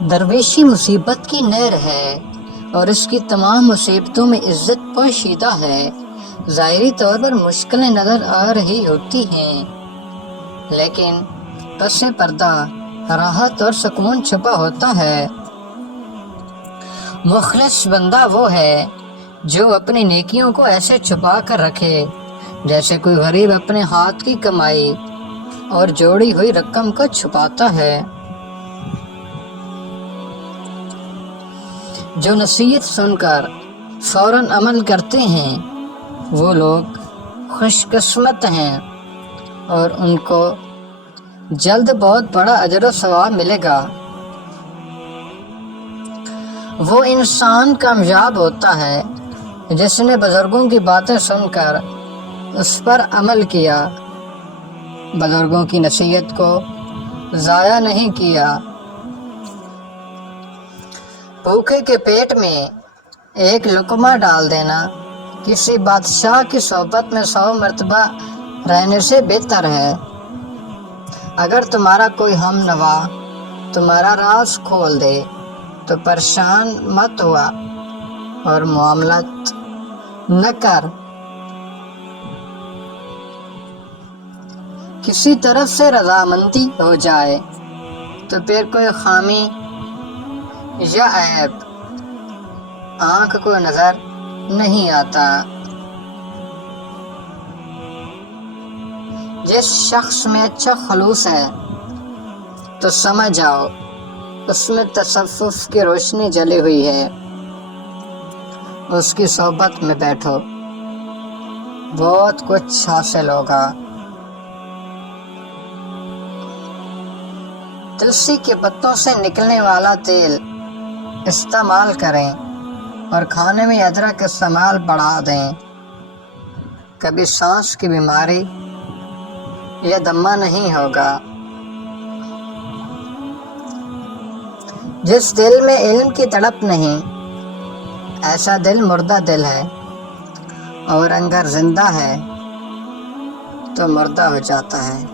درویشی مصیبت کی نہر ہے اور اس کی تمام مصیبتوں میں عزت پوشیدہ ہے۔ ظاہری طور پر مشکلیں نظر آ رہی ہوتی ہیں، لیکن پس پردہ راحت اور سکون چھپا ہوتا ہے۔ مخلص بندہ وہ ہے جو اپنی نیکیوں کو ایسے چھپا کر رکھے جیسے کوئی غریب اپنے ہاتھ کی کمائی اور جوڑی ہوئی رقم کو چھپاتا ہے۔ جو نصیحت سن کر فوراً عمل کرتے ہیں وہ لوگ خوش قسمت ہیں اور ان کو جلد بہت بڑا اجر و ثواب ملے گا۔ وہ انسان کامیاب ہوتا ہے جس نے بزرگوں کی باتیں سن کر اس پر عمل کیا، بزرگوں کی نصیحت کو ضائع نہیں کیا۔ بھوکے کے پیٹ میں ایک لقمہ ڈال دینا کسی بادشاہ کی صحبت میں 100 مرتبہ رہنے سے بہتر ہے۔ اگر تمہارا کوئی ہم نوا تمہارا راز کھول دے تو پریشان مت ہوا اور معاملات نہ کر۔ کسی طرف سے رضامندی ہو جائے تو پھر کوئی خامی یا عیب آنکھ کو نظر نہیں آتا۔ جس شخص میں اچھا خلوص ہے تو سمجھ جاؤ اس میں تصوف کی روشنی جلی ہوئی ہے۔ اس کی صحبت میں بیٹھو، بہت کچھ حاصل ہوگا۔ تلسی کے پتوں سے نکلنے والا تیل استعمال کریں اور کھانے میں ادرک کا استعمال بڑھا دیں۔ کبھی سانس کی بیماری یا دمہ نہیں ہوگا۔ جس دل میں علم کی تڑپ نہیں ایسا دل مردہ دل ہے، اور اگر زندہ ہے تو مردہ ہو جاتا ہے۔